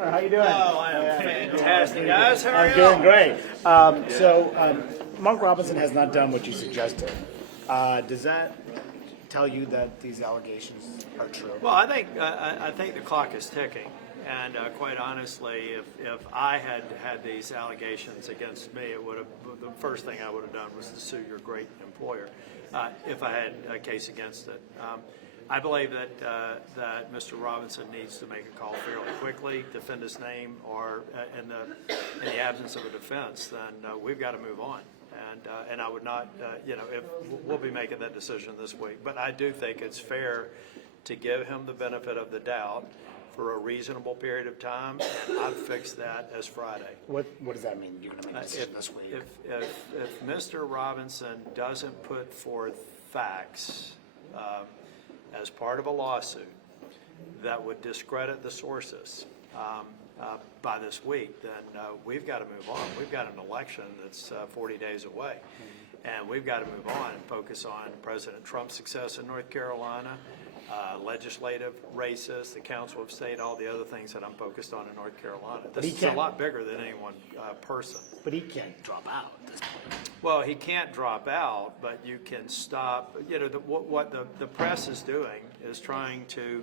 Governor, how you doing? Oh, I am fantastic, guys. How are you? I'm doing great. Mark Robinson has not done what you suggested. Does that tell you that these allegations are true? Well, I think the clock is ticking, and quite honestly, if I had had these allegations against me, it would have the first thing I would have done was to sue your great employer if I had a case against it. I believe that Mr. Robinson needs to make a call fairly quickly, defend his name, or in the absence of a defense, then we've got to move on. And I would not, if we'll be making that decision this week. But I do think it's fair to give him the benefit of the doubt for a reasonable period of time, and I've fixed that as Friday. What does that mean? You're going to make a decision this week? If Mr. Robinson doesn't put forth facts as part of a lawsuit that would discredit the sources by this week, then we've got to move on. We've got an election that's 40 days away, and we've got to move on and focus on President Trump's success in North Carolina, legislative races, the Council of State, all the other things that I'm focused on in North Carolina. This is a lot bigger than any one person. But he can't drop out at this point. Well, he can't drop out, but you can stop. What the press is doing is trying to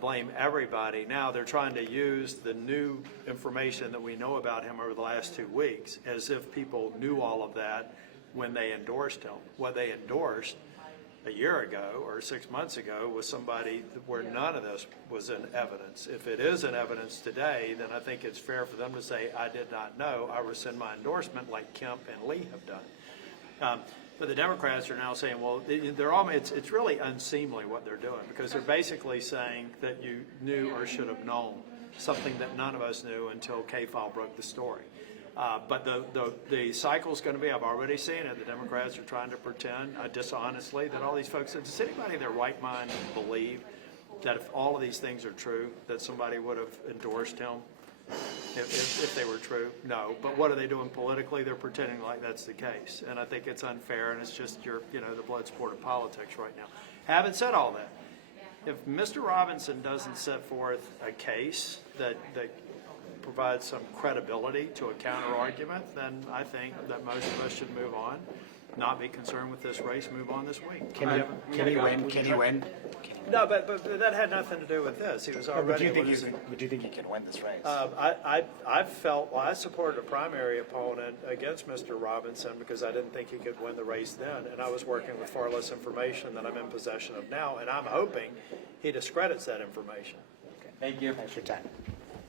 blame everybody. Now they're trying to use the new information that we know about him over the last 2 weeks as if people knew all of that when they endorsed him. What they endorsed a year ago or 6 months ago was somebody where none of this was in evidence. If it is in evidence today, then I think it's fair for them to say, I did not know, I rescind my endorsement, like Kemp and Lee have done. But the Democrats are now saying, well, it's really unseemly what they're doing, because they're basically saying that you knew or should have known something that none of us knew until K-File broke the story. But the cycle's going to be, I've already seen it, the Democrats are trying to pretend dishonestly that all these folks, does anybody in their right mind believe that if all of these things are true, that somebody would have endorsed him if they were true? No. But what are they doing politically? They're pretending like that's the case. And I think it's unfair, and it's just the blood sport of politics right now. Having said all that, if Mr. Robinson doesn't set forth a case that provides some credibility to a counter argument, then I think that most of us should move on, not be concerned with this race, move on this week. Can he win? Can he win? No, but that had nothing to do with this. He was already. But do you think he can win this race? I supported a primary opponent against Mr. Robinson because I didn't think he could win the race then, and I was working with far less information than I'm in possession of now, and I'm hoping he discredits that information. Okay. Thank you. Thanks for your time.